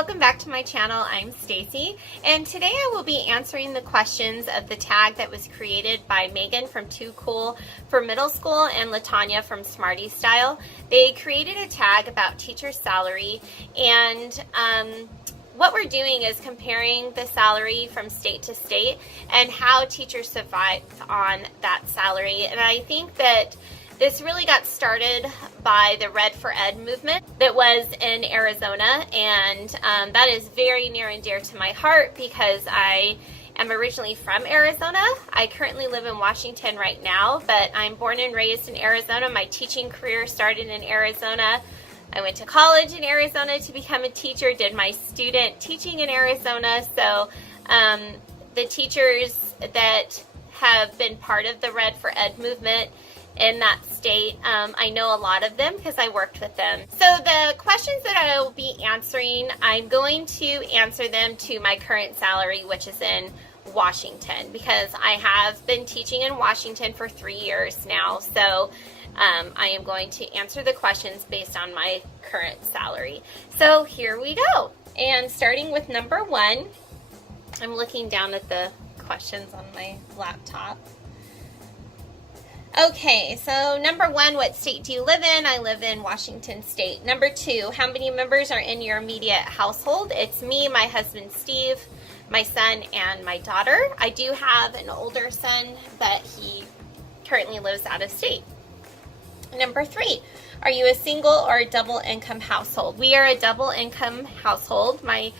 welcome back to my channel. I'm Stacy, and today I will be answering the questions of the tag that was created by Megan from Too Cool for Middle School and Latanya from Smarty Style. They created a tag about teacher salary, and what we're doing is comparing the salary from state to state and how teachers survive on that salary. And I think that this really got started by the Red for Ed movement that was in Arizona, and that is very near and dear to my heart because I am originally from Arizona. I currently live in Washington right now, but I'm born and raised in Arizona. My teaching career started in Arizona. I went to college in Arizona to become a teacher, did my student teaching in Arizona. So the teachers that have been part of the Red for Ed movement in that state, I know a lot of them because I worked with them. So the questions that I will be answering, I'm going to answer them to my current salary, which is in Washington, because I have been teaching in Washington for 3 years now. So I am going to answer the questions based on my current salary. So here we go. And starting with number 1, I'm looking down at the questions on my laptop. Okay, so number 1, what state do you live in? I live in Washington State. Number 2, how many members are in your immediate household? It's me, my husband Steve, my son, and my daughter. I do have an older son, but he currently lives out of state. Number 3, are you a single or a double income household? We are a double income household. My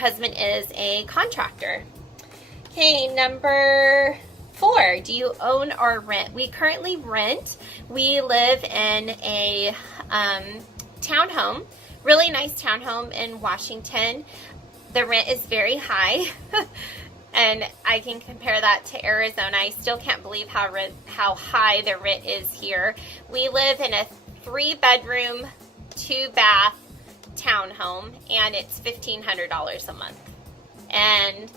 husband is a contractor. Okay, number 4, do you own or rent? We currently rent. We live in a townhome, really nice townhome in Washington. The rent is very high, and I can compare that to Arizona. I still can't believe how high the rent is here. We live in a 3-bedroom, 2-bath townhome, and it's $1,500 a month. And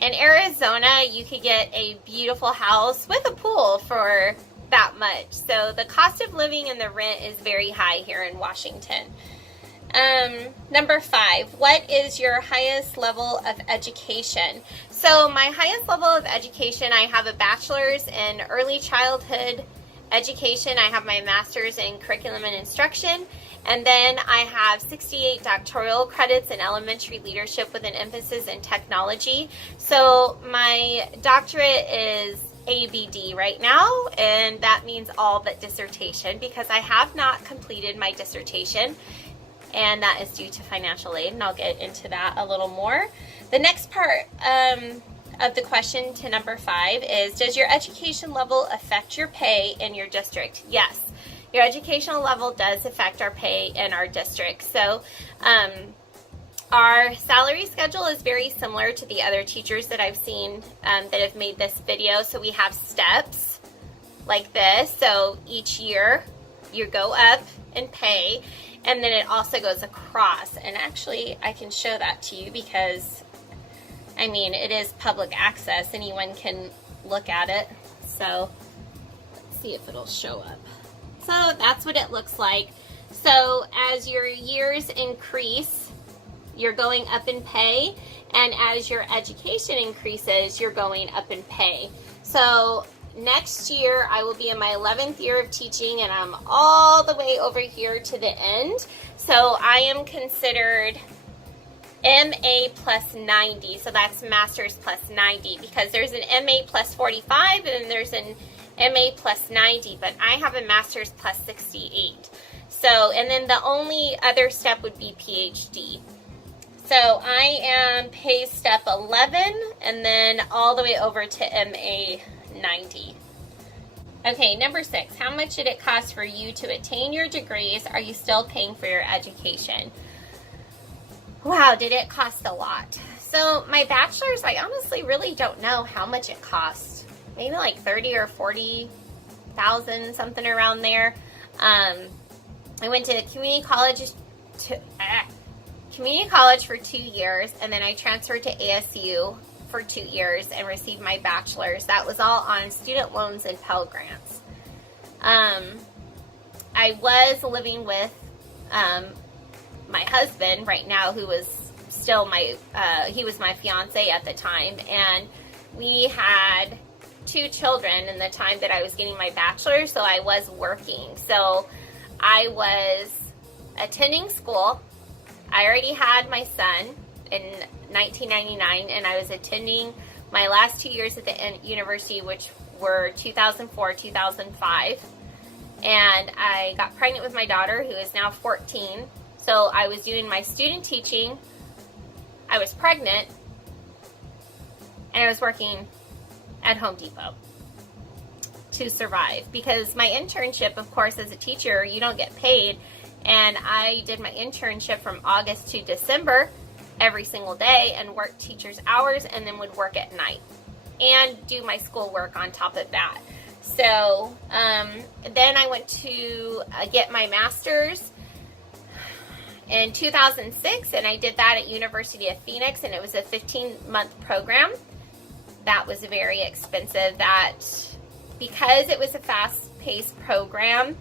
in Arizona, you could get a beautiful house with a pool for that much. So the cost of living and the rent is very high here in Washington. Number 5, what is your highest level of education? So my highest level of education, I have a bachelor's in early childhood education. I have my master's in curriculum and instruction. And then I have 68 doctoral credits in elementary leadership with an emphasis in technology. So my doctorate is ABD right now, and that means all but dissertation, because I have not completed my dissertation, and that is due to financial aid, and I'll get into that a little more. The next part of the question to number 5 is, does your education level affect your pay in your district? Yes. Your educational level does affect our pay in our district. So our salary schedule is very similar to the other teachers that I've seen that have made this video. So we have steps like this. So each year you go up in pay, and then it also goes across. And actually I can show that to you because, I mean, it is public access. Anyone can look at it. So let's see if it'll show up. So that's what it looks like. So as your years increase, you're going up in pay, and as your education increases, you're going up in pay. So next year, I will be in my 11th year of teaching, and I'm all the way over here to the end. So I am considered MA plus 90, so that's Master's plus 90, because there's an MA plus 45, and then there's an MA plus 90, but I have a Master's plus 68. So, and then the only other step would be PhD. So I am pay step 11, and then all the way over to MA 90. Okay, number 6, how much did it cost for you to attain your degrees? Are you still paying for your education? Wow, did it cost a lot? So my bachelor's, I honestly really don't know how much it cost. Maybe like 30 or 40,000, something around there. I went to community college for 2 years, and then I transferred to ASU for 2 years and received my bachelor's. That was all on student loans and Pell Grants. I was living with my husband right now, who was still he was my fiance at the time, and we had 2 children in the time that I was getting my bachelor's, so I was working. So I was attending school. I already had my son in 1999, and I was attending my last 2 years at the university, which were 2004, 2005. And I got pregnant with my daughter, who is now 14. So I was doing my student teaching, I was pregnant, and I was working at Home Depot to survive. Because my internship, of course, as a teacher, you don't get paid. And I did my internship from August to December every single day and worked teacher's hours, and then would work at night and do my schoolwork on top of that. So then I went to get my master's in 2006, and I did that at University of Phoenix, and it was a 15-month program. That was very expensive. That, because it was a fast-paced program,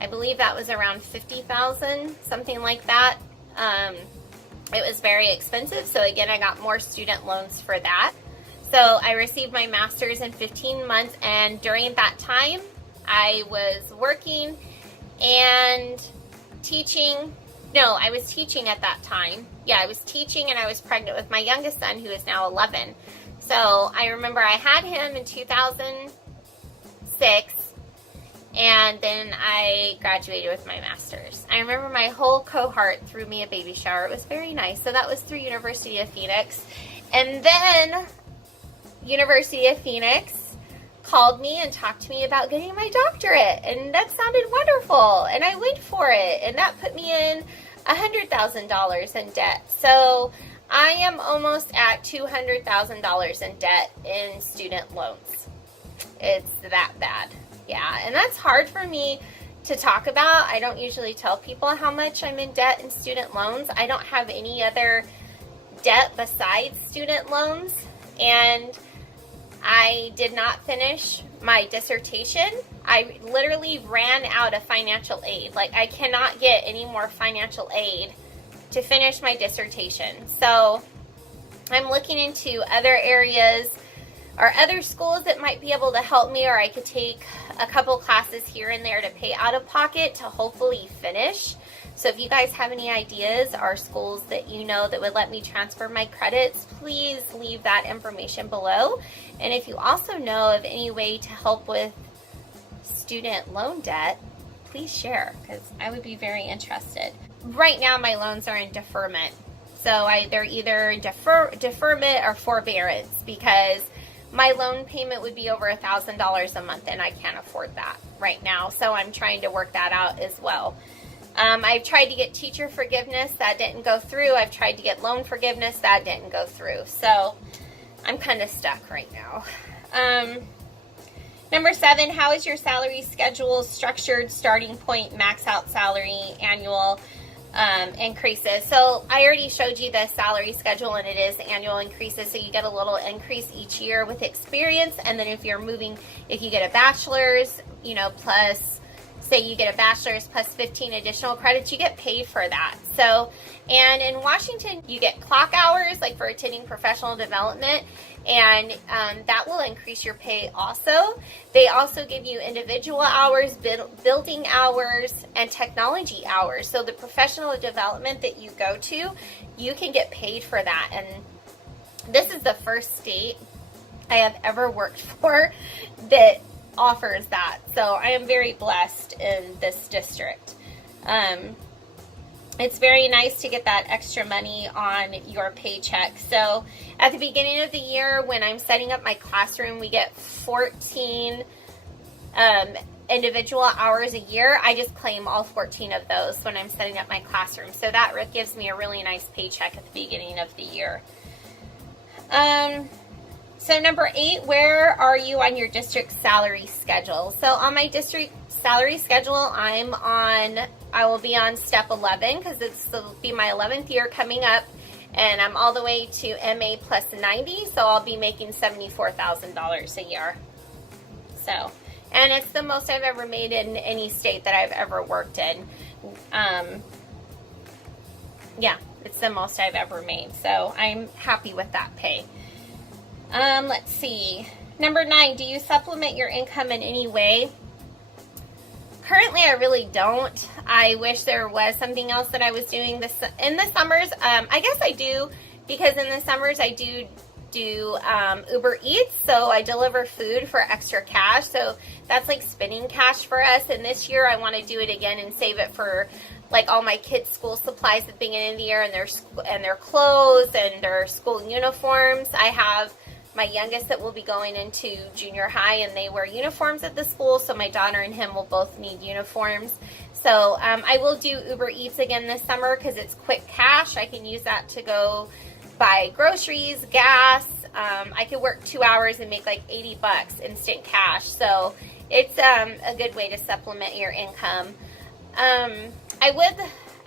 I believe that was around $50,000, something like that. It was very expensive, so again, I got more student loans for that. So I received my master's in 15 months, and during that time, I was working and teaching. No, I was teaching at that time. Yeah, I was teaching, and I was pregnant with my youngest son, who is now 11. So I remember I had him in 2006, and then I graduated with my master's. I remember my whole cohort threw me a baby shower. It was very nice. So that was through University of Phoenix. And then University of Phoenix called me and talked to me about getting my doctorate, and that sounded wonderful, and I went for it, and that put me in $100,000 in debt. So I am almost at $200,000 in debt in student loans. It's that bad. Yeah, and that's hard for me to talk about. I don't usually tell people how much I'm in debt in student loans. I don't have any other debt besides student loans, and I did not finish my dissertation. I literally ran out of financial aid. Like, I cannot get any more financial aid to finish my dissertation. So I'm looking into other areas or other schools that might be able to help me, or I could take a couple classes here and there to pay out of pocket to hopefully finish. So if you guys have any ideas or schools that you know that would let me transfer my credits, please leave that information below. And if you also know of any way to help with student loan debt, please share, because I would be very interested. Right now my loans are in deferment. So they're either deferment or forbearance, because my loan payment would be over $1,000 a month, and I can't afford that right now. So I'm trying to work that out as well. I've tried to get teacher forgiveness. That didn't go through. I've tried to get loan forgiveness. That didn't go through. So I'm kind of stuck right now. Number 7, how is your salary schedule structured? Starting point, max out salary, annual increases. So I already showed you the salary schedule, and it is annual increases. So you get a little increase each year with experience. And then if you get a bachelor's, plus, say you get a bachelor's plus 15 additional credits, you get paid for that. So, and in Washington, you get clock hours, like for attending professional development, and that will increase your pay also. They also give you individual hours, building hours, and technology hours. So the professional development that you go to, you can get paid for that. And this is the first state I have ever worked for that offers that. So I am very blessed in this district. It's very nice to get that extra money on your paycheck. So at the beginning of the year, when I'm setting up my classroom, we get 14 individual hours a year. I just claim all 14 of those when I'm setting up my classroom. So that gives me a really nice paycheck at the beginning of the year. So number 8, where are you on your district salary schedule? So on my district salary schedule, I will be on step 11, because it'll be my 11th year coming up, and I'm all the way to MA plus 90, so I'll be making $74,000 a year. So, and it's the most I've ever made in any state that I've ever worked in. Yeah, it's the most I've ever made. So I'm happy with that pay. Let's see. Number 9, do you supplement your income in any way? Currently, I really don't. I wish there was something else that I was doing this in the summers. I guess I do, because in the summers I do Uber Eats, so I deliver food for extra cash. So that's like spending cash for us. And this year I want to do it again and save it for like all my kids' school supplies at the beginning of the year, and their clothes and their school uniforms. I have my youngest that will be going into junior high, and they wear uniforms at the school, so my daughter and him will both need uniforms. So I will do Uber Eats again this summer because it's quick cash. I can use that to go buy groceries, gas. I could work 2 hours and make like $80 instant cash. So it's a good way to supplement your income.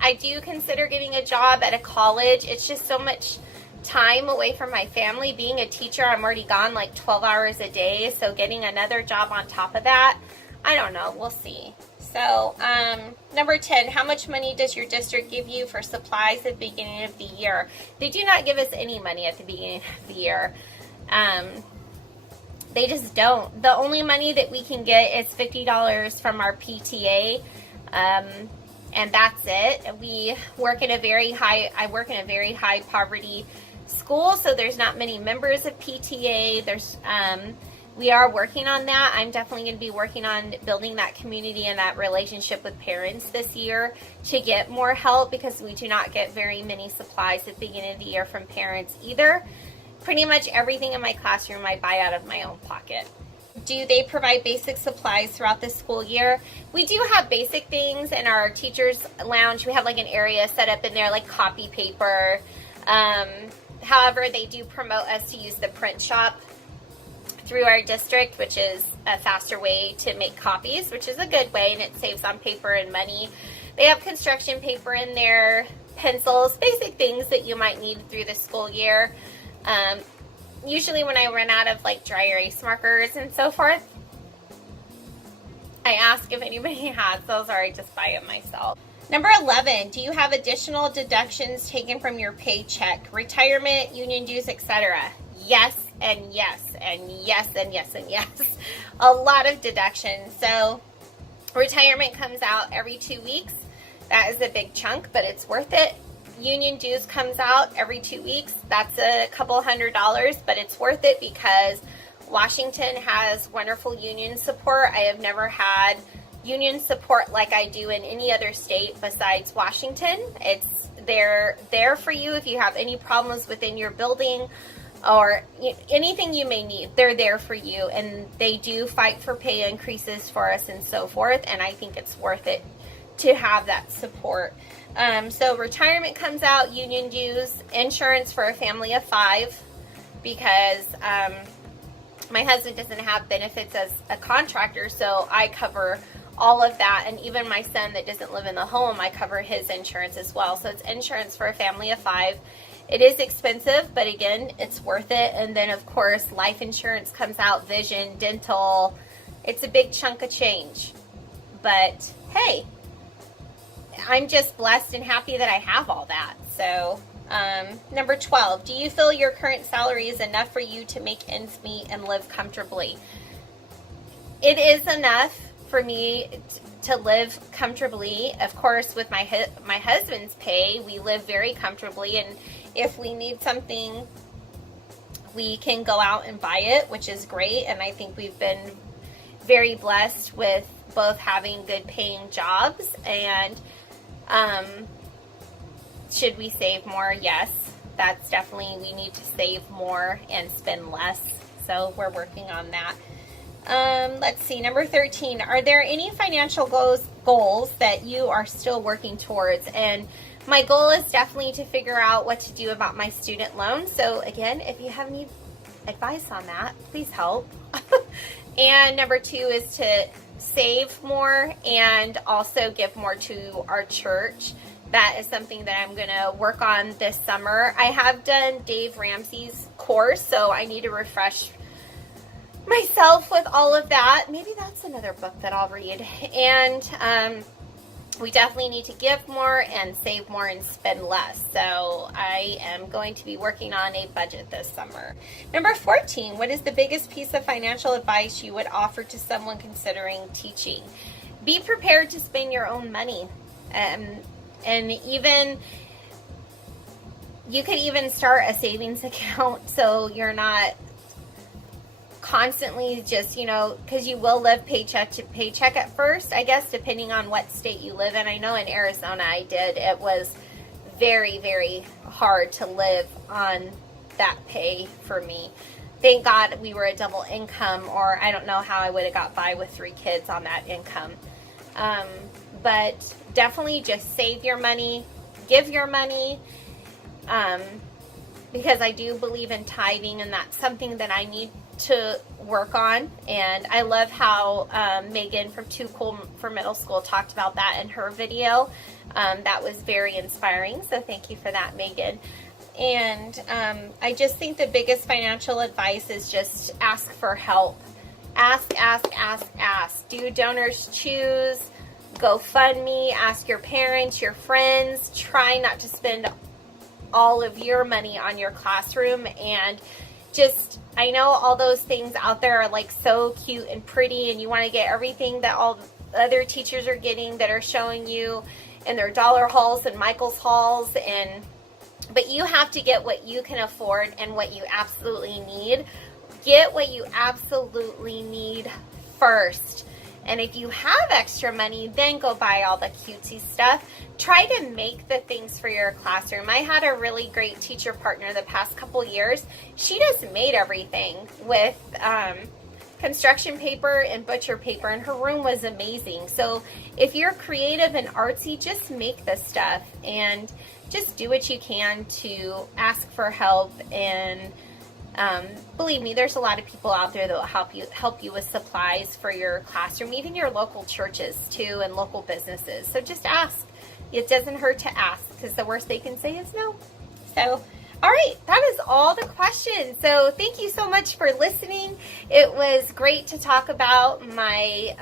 I do consider getting a job at a college. It's just so much time away from my family. Being a teacher, I'm already gone like 12 hours a day. So getting another job on top of that, I don't know. We'll see. So number 10, how much money does your district give you for supplies at the beginning of the year? They do not give us any money at the beginning of the year. They just don't. The only money that we can get is $50 from our PTA. And that's it. I work in a very high poverty school, so there's not many members of PTA. We are working on that. I'm definitely going to be working on building that community and that relationship with parents this year to get more help, because we do not get very many supplies at the beginning of the year from parents either. Pretty much everything in my classroom I buy out of my own pocket. Do they provide basic supplies throughout the school year? We do have basic things in our teacher's lounge. We have like an area set up in there, like copy paper. However, they do promote us to use the print shop through our district, which is a faster way to make copies, which is a good way, and it saves on paper and money. They have construction paper in there, pencils, basic things that you might need through the school year. Usually when I run out of like dry erase markers and so forth, I ask if anybody has those, or I just buy it myself. Number 11, do you have additional deductions taken from your paycheck? Retirement, union dues, etc. Yes, and yes, and yes, and yes, and yes. A lot of deductions. So retirement comes out every 2 weeks. That is a big chunk, but it's worth it. Union dues comes out every 2 weeks. That's a couple $100s, but it's worth it because Washington has wonderful union support. I have never had union support like I do in any other state besides Washington. They're there for you if you have any problems within your building or anything you may need. They're there for you, and they do fight for pay increases for us and so forth, and I think it's worth it to have that support. So retirement comes out, union dues, insurance for a family of 5, because my husband doesn't have benefits as a contractor, so I cover all of that. And even my son that doesn't live in the home, I cover his insurance as well. So it's insurance for a family of 5. It is expensive, but again, it's worth it. And then of course, life insurance comes out, vision, dental. It's a big chunk of change. But hey, I'm just blessed and happy that I have all that. So number 12, do you feel your current salary is enough for you to make ends meet and live comfortably? It is enough for me to live comfortably. Of course, with my husband's pay, we live very comfortably, and if we need something, we can go out and buy it, which is great. And I think we've been very blessed with both having good paying jobs. And should we save more? Yes, that's definitely, we need to save more and spend less. So we're working on that. Let's see, number 13, are there any financial goals that you are still working towards? And my goal is definitely to figure out what to do about my student loan. So again, if you have any advice on that, please help. And number 2 is to save more and also give more to our church. That is something that I'm going to work on this summer. I have done Dave Ramsey's course, so I need to refresh myself with all of that. Maybe that's another book that I'll read. And we definitely need to give more and save more and spend less. So I am going to be working on a budget this summer. Number 14, what is the biggest piece of financial advice you would offer to someone considering teaching? Be prepared to spend your own money. And even, you could even start a savings account so you're not constantly just, because you will live paycheck to paycheck at first, I guess, depending on what state you live in. I know in Arizona I did. It was very, very hard to live on that pay for me. Thank God we were a double income, or I don't know how I would have got by with 3 kids on that income. But definitely just save your money, give your money, because I do believe in tithing, and that's something that I need to work on. And I love how Megan from Too Cool for Middle School talked about that in her video. That was very inspiring, so thank you for that, Megan. And I just think the biggest financial advice is just ask for help. Ask. Do donors choose? GoFundMe. Ask your parents, your friends. Try not to spend all of your money on your classroom. And just, I know all those things out there are like so cute and pretty, and you want to get everything that all the other teachers are getting that are showing you in their dollar hauls and Michael's hauls, but you have to get what you can afford and what you absolutely need. Get what you absolutely need first. And if you have extra money, then go buy all the cutesy stuff. Try to make the things for your classroom. I had a really great teacher partner the past couple years. She just made everything with construction paper and butcher paper, and her room was amazing. So if you're creative and artsy, just make this stuff and just do what you can to ask for help. And believe me, there's a lot of people out there that will help you with supplies for your classroom, even your local churches too, and local businesses. So just ask. It doesn't hurt to ask, because the worst they can say is no. So, all right, that is all the questions. So thank you so much for listening. It was great to talk about my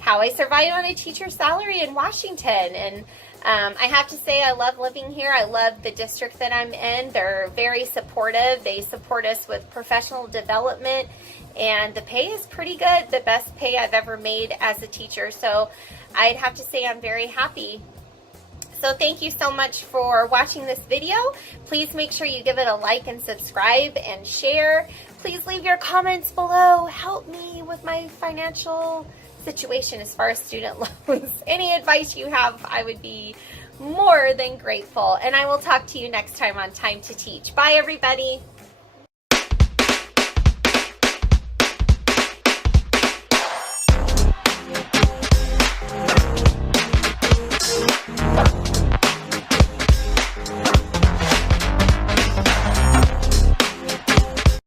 how I survived on a teacher's salary in Washington. And I have to say, I love living here. I love the district that I'm in. They're very supportive. They support us with professional development, and the pay is pretty good, the best pay I've ever made as a teacher. So I'd have to say I'm very happy. So thank you so much for watching this video. Please make sure you give it a like and subscribe and share. Please leave your comments below. Help me with my financial situation as far as student loans. Any advice you have, I would be more than grateful. And I will talk to you next time on Time to Teach. Bye, everybody.